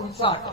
59।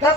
10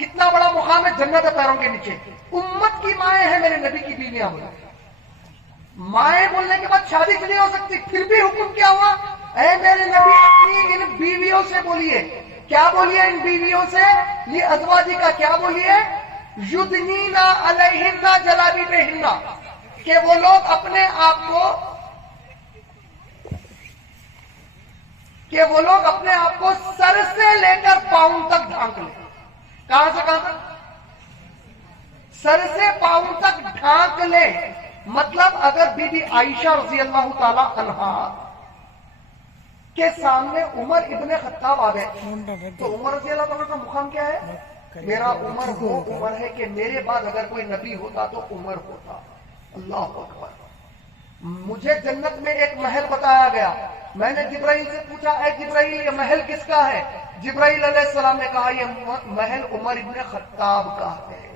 کتنا بڑا مقام ہے، جنت ہے پیروں کے نیچے. امت کی مائیں ہیں میرے نبی کی بیویاں بولے. مائیں بولنے کے بعد شادی نہیں ہو سکتی، پھر بھی حکم کیا ہوا؟ اے میرے نبی اپنی ان بیویوں سے بولیے. کیا بولیے ان بیویوں سے؟ یہ ازواجی کا کیا بولیے؟ یدنینا علیہن جلابیبہن، کہ وہ لوگ اپنے آپ کو سر سے لے کر پاؤں تک ڈھانک لیں. کہاں سے کہاں تک؟ سر سے پاؤں تک ڈھانک لے. مطلب اگر بی بی عائشہ رضی اللہ تعالی عنہا کے سامنے عمر ابن خطاب آ گئے تو عمر رضی اللہ تعالیٰ کا مقام کیا ہے؟ میرا عمر وہ عمر ہے کہ میرے بعد اگر کوئی نبی ہوتا تو عمر ہوتا. اللہ اکبر. مجھے جنت میں ایک محل بتایا گیا. میں نے جبرائیل سے پوچھا، اے جبرائیل یہ محل کس کا ہے؟ جبرائیل علیہ السلام نے کہا یہ محل عمر ابن خطاب کا ہے.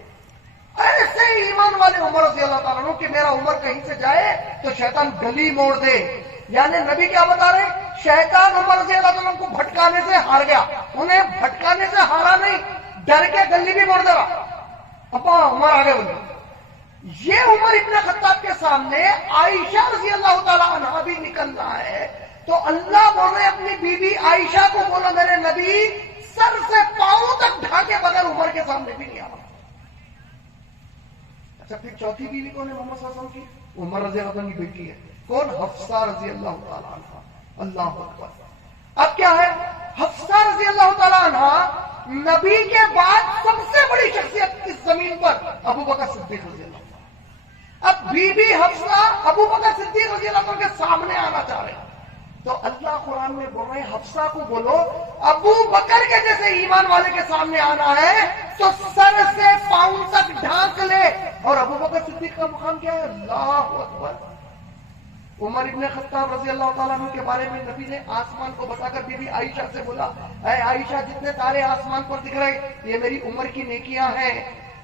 ایسے ایمان والے عمر رضی اللہ تعالیٰ عنہ کہ میرا عمر کہیں سے جائے تو شیطان گلی موڑ دے. یعنی نبی کیا بتا رہے؟ شیطان عمر رضی اللہ تعالیٰ کو بھٹکانے سے ہار گیا. انہیں بھٹکانے سے ہارا نہیں، ڈر کے گلی بھی موڑ دے رہا. ابا عمر آگے بولے. یہ عمر ابن خطاب کے سامنے عائشہ رضی اللہ تعالیٰ عنہ بھی نکلنا ہے تو اللہ بول رہے اپنی بیوی عائشہ کو بولا میرے نبی سر سے پاؤں تک ڈھانکے بغیر عمر کے سامنے بھی نہیں آیا. اچھا پھر چوتھی بیوی کون ہے محمد صلی اللہ علیہ وسلم کی؟ عمر رضی اللہ عنہ کی بیٹی ہے. کون؟ حفصہ رضی اللہ تعالیٰ عنہ. اللہ اکبر. اب کیا ہے؟ حفصہ رضی اللہ تعالیٰ عنہ نبی کے بعد سب سے بڑی شخصیت اس زمین پر ابو بکر صدیق رضی اللہ عنہ. اب بی بی حفصہ ابو بکر صدیق رضی اللہ عنہ کے سامنے آنا چاہ رہے ہیں تو اللہ قرآن میں بول رہے ہیں حفصہ کو بولو ابو بکر کے جیسے ایمان والے کے سامنے آنا ہے تو سر سے پاؤں تک ڈھانک لے. اور ابو بکر صدیق کا مقام کیا ہے؟ اللہ اکبر. عمر ابن خطاب رضی اللہ تعالیٰ عنہ کے بارے میں نبی نے آسمان کو بتا کر بی بی عائشہ سے بولا اے عائشہ جتنے تارے آسمان پر دکھ رہے یہ میری عمر کی نیکیاں ہیں.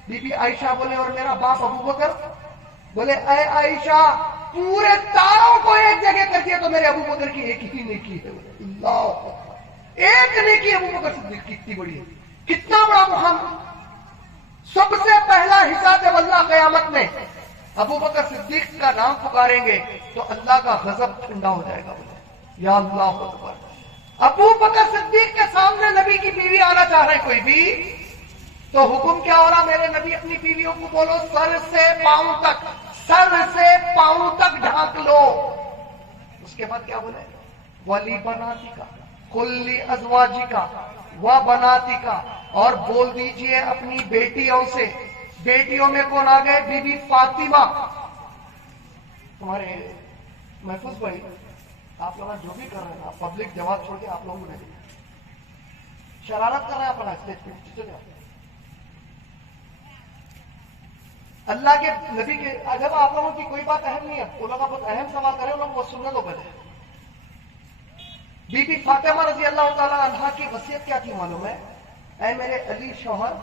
بی بی عائشہ بولے اور میرا باپ ابو بکر؟ بولے اے عائشہ پورے تاروں کو ایک جگہ کر دیا تو میرے ابو بکر کی ایک ہی نیکی ہے. اللہ اکبر. ایک نیکی ابو بکر صدیق کی کتنی بڑی ہے، کتنا بڑا مقام. سب سے پہلا حصہ جب اللہ قیامت میں ابو بکر صدیق کا نام پکاریں گے تو اللہ کا غضب ٹھنڈا ہو جائے گا. یا اللہ اکبر. ابو بکر صدیق کے سامنے نبی کی بیوی آنا چاہ رہے کوئی بھی تو حکم کیا ہو رہا؟ میرے نبی اپنی بیویوں کو بولو سر سے پاؤں تک، سر سے پاؤں تک ڈھانک لو. اس کے بعد کیا بولے؟ ولی بناتی کا کلی ازواجی کا و بناتی کا، اور بول دیجئے اپنی بیٹیوں سے. بیٹیوں میں کون آ گئے؟ بی بی فاطمہ. تمہارے محفوظ بھائی آپ لوگ جو بھی کر رہے ہیں پبلک جواب چھوڑ کے آپ لوگوں نے شرارت کر رہے ہیں اپنا اسٹیج پہ. اللہ کے نبی کے جب آپ لوگوں کی کوئی بات اہم نہیں ہے، وہ لوگ بہت اہم سوال کریں، لوگ وہ سننے دو پہلے. بی بی فاطمہ رضی اللہ تعالی عنہا کی وصیت کیا تھی معلوم ہے؟ اے میرے علی شوہر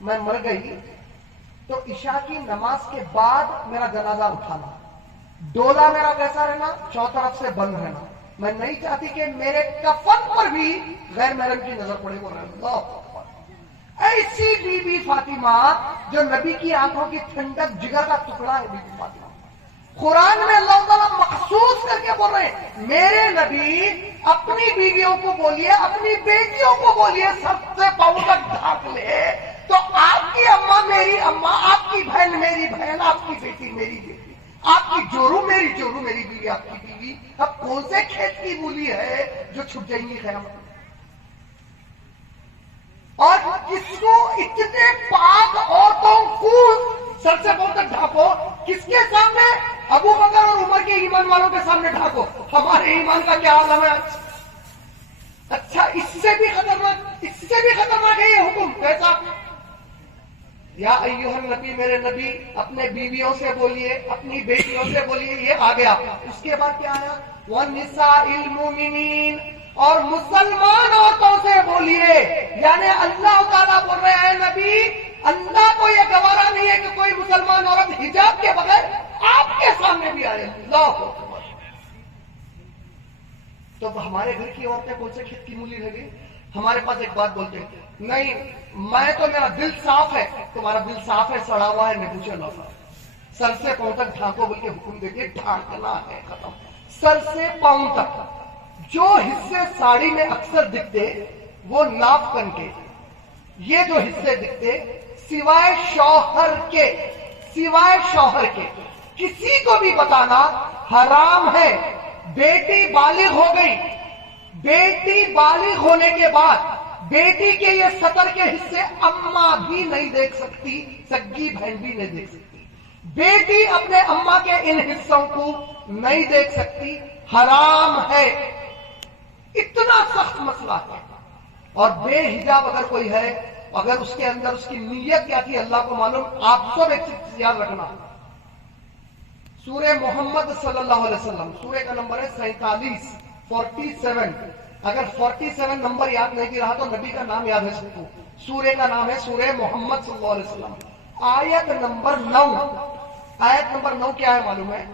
میں مر گئی تو عشاء کی نماز کے بعد میرا جنازہ اٹھانا، ڈولا میرا کیسا رہنا؟ چوطرف سے بند رہنا. میں نہیں چاہتی کہ میرے کفن پر بھی غیر محرم کی نظر پڑے. وہ اللہ ایسی بی بی فاطمہ جو نبی کی آنکھوں کی ٹھنڈک جگر کا ٹکڑا ہے. بی بی فاطمہ قرآن میں اللہ تعالیٰ مخصوص کر کے بول رہے ہیں میرے نبی اپنی بیویوں کو بولیے، اپنی بیٹیوں کو بولیے سب سے پاؤں تک ڈھانک لے. تو آپ کی اماں میری اماں، آپ کی بہن میری بہن، آپ کی بیٹی میری بیٹی، آپ کی جورو میری جورو، میری بیوی آپ کی بیوی. اب کون سے کھیت کی بولی ہے جو چھپ جائیں گی قیامت میں؟ اور کس کو اتنے پاک عورتوں کو سر سے پاؤں تک ڈھانپو؟ کس کے سامنے؟ ابو بکر اور عمر کے ایمان والوں کے سامنے ڈھانپو. ہمارے ایمان کا کیا عالم ہے؟ اچھا اس سے بھی خطرناک ہے یہ حکم. کیسا؟ یا ایھا النبی، میرے نبی اپنے بیویوں سے بولیے، اپنی بیٹیوں سے بولیے. یہ آ گیا. اس کے بعد کیا آیا؟ وَالنِّسَاءِ الْمُؤْمِنِينَ، اور مسلمان عورتوں سے بولیے. یعنی اللہ تعالیٰ بول رہے ہیں نبی اللہ کو یہ گوارا نہیں ہے کہ کوئی مسلمان عورت حجاب کے بغیر آپ کے سامنے بھی آئے. اللہ تو ہمارے گھر کی عورتیں کون سے کھیت کی مولی رہ گئی؟ ہمارے پاس ایک بات بولتے ہیں، نہیں میں تو میرا دل صاف ہے، تمہارا دل صاف ہے سڑا ہوا ہے نبوچہ لوسا، سر سے پاؤں تک ڈھانکو بول کے حکم دیتے، ڈھانکنا ہے ختم، سر سے پاؤں تک۔ جو حصے ساڑی میں اکثر دکھتے وہ ناپ کن کے، یہ جو حصے دکھتے سوائے شوہر کے کسی کو بھی بتانا حرام ہے۔ بیٹی بالغ ہو گئی، بیٹی بالغ ہونے کے بعد بیٹی کے یہ سطر کے حصے اماں بھی نہیں دیکھ سکتی، سگی بہن بھی نہیں دیکھ سکتی، بیٹی اپنے اماں کے ان حصوں کو نہیں دیکھ سکتی، حرام ہے۔ اتنا سخت مسئلہ ہے۔ اور بے حجاب اگر کوئی ہے، اگر اس کے اندر اس کی نیت کیا تھی اللہ کو معلوم۔ آپ سب ایک چیز یاد رکھنا، سورہ محمد صلی اللہ علیہ وسلم، سورہ کا نمبر ہے 47 اگر 47 نمبر یاد نہیں کی رہا تو نبی کا نام یاد ہے سب کو۔ سورہ کا نام ہے سورہ محمد صلی اللہ علیہ وسلم، آیت نمبر 9۔ آیت نمبر 9 کیا ہے معلوم ہے؟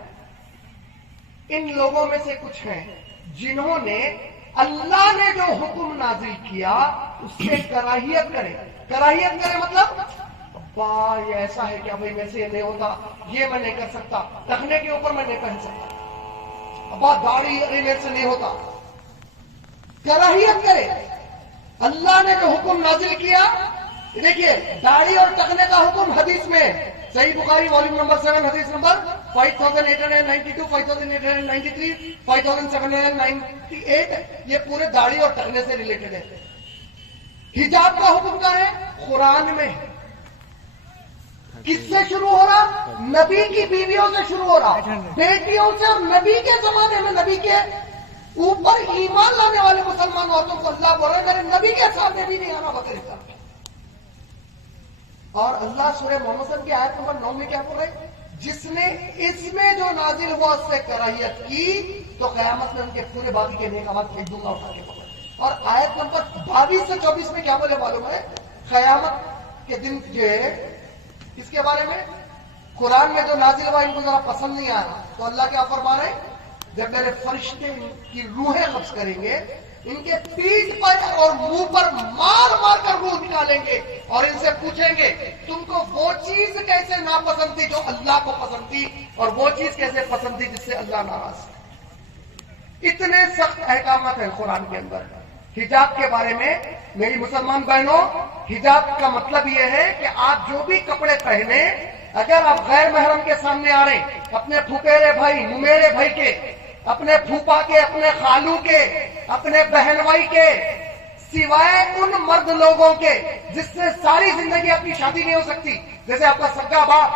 ان لوگوں میں سے کچھ ہیں جنہوں نے اللہ نے جو حکم نازل کیا اس سے کراہیت کرے مطلب ابا یہ ایسا ہے کیا بھائی، ویسے یہ نہیں ہوتا، یہ میں نہیں کر سکتا، ٹخنے کے اوپر میں نہیں پہن سکتا، ابا داڑھی ارے میرے سے نہیں ہوتا، کراہیت کرے۔ اللہ نے جو حکم نازل کیا، دیکھیے داڑھی اور ٹخنے کا حکم حدیث میں صحیح بخاری والیوم نمبر 7 حدیث نمبر 5892 5893 5798 یہ پورے داڑھی اور ٹخنے سے ریلیٹڈ ہے۔ حجاب کا حکم کیا ہے؟ قرآن میں۔ کس سے شروع ہو رہا؟ نبی کی بیویوں سے شروع ہو رہا، بیٹیوں سے، اور نبی کے زمانے میں نبی کے اوپر ایمان لانے والے مسلمان عورتوں کو اللہ بول رہے میرے نبی کے سامنے بھی نہیں آنا بکر کا۔ اور اللہ سورہ محمد صلی اللہ علیہ وسلم کی آیت نمبر 9 میں کیا بول رہے؟ جس نے اس میں جو نازل ہوا اس سے کراہیت کی تو قیامت میں ان کے پورے باقی کے نیک اعمال پھینک دوں گا اٹھا کے۔ اور آیت نمبر 22 سے 24 میں کیا بولے معلوم ہے؟ قیامت کے دن جو ہے اس کے بارے میں قرآن میں جو نازل ہوا ان کو ذرا پسند نہیں آیا تو اللہ کیا فرما رہے؟ جب میرے فرشتے ان کی روحیں قبض کریں گے، ان کے پیٹھ پر اور منہ پر مار مار کر روح نکالیں گے اور ان سے پوچھیں گے تم کو وہ چیز کیسے ناپسند تھی جو اللہ کو پسند تھی، اور وہ چیز کیسے پسند تھی جس سے اللہ ناراض ہے۔ اتنے سخت احکامات ہیں قرآن کے اندر۔ حجاب کے بارے میں میری مسلمان بہنوں، حجاب کا مطلب یہ ہے کہ آپ جو بھی کپڑے پہنے، اگر آپ غیر محرم کے سامنے آ رہے ہیں، اپنے پھپھیرے بھائی، ممیرے بھائی کے، اپنے پھوپا کے، اپنے خالو کے، اپنے بہن بھائی کے، سوائے ان مرد لوگوں کے جس سے ساری زندگی آپ کی شادی نہیں ہو سکتی، جیسے آپ کا سگا باپ،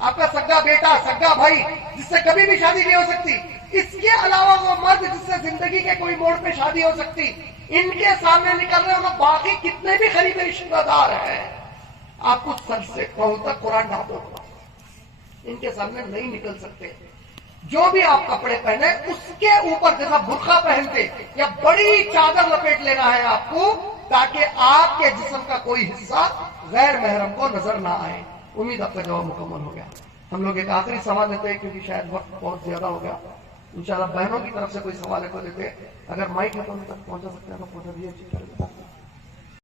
آپ کا سگا بیٹا، سگا بھائی، جس سے کبھی بھی شادی نہیں ہو سکتی، اس کے علاوہ وہ مرد جس سے زندگی کے کوئی موڑ پہ شادی ہو سکتی، ان کے سامنے نکل رہے ہیں، باقی کتنے بھی قریبی رشتہ دار ہیں، آپ کو سر سے پاؤں تک قرآن ڈھانپو، ان کے سامنے نہیں نکل سکتے۔ جو بھی آپ کپڑے پہنے اس کے اوپر جیسا برقع پہنتے یا بڑی چادر لپیٹ لینا ہے آپ کو، تاکہ آپ کے جسم کا کوئی حصہ غیر محرم کو نظر نہ آئے۔ امید آپ کا جواب مکمل ہو گیا۔ ہم لوگ ایک آخری سوال لیتے ہیں کیونکہ شاید وقت بہت زیادہ ہو گیا۔ انشاءاللہ بہنوں کی طرف سے کوئی سوال ہے تو لیتے، اگر مائک ہے تو ان تک پہنچا سکتے ہیں تو پہنچا دیجیے۔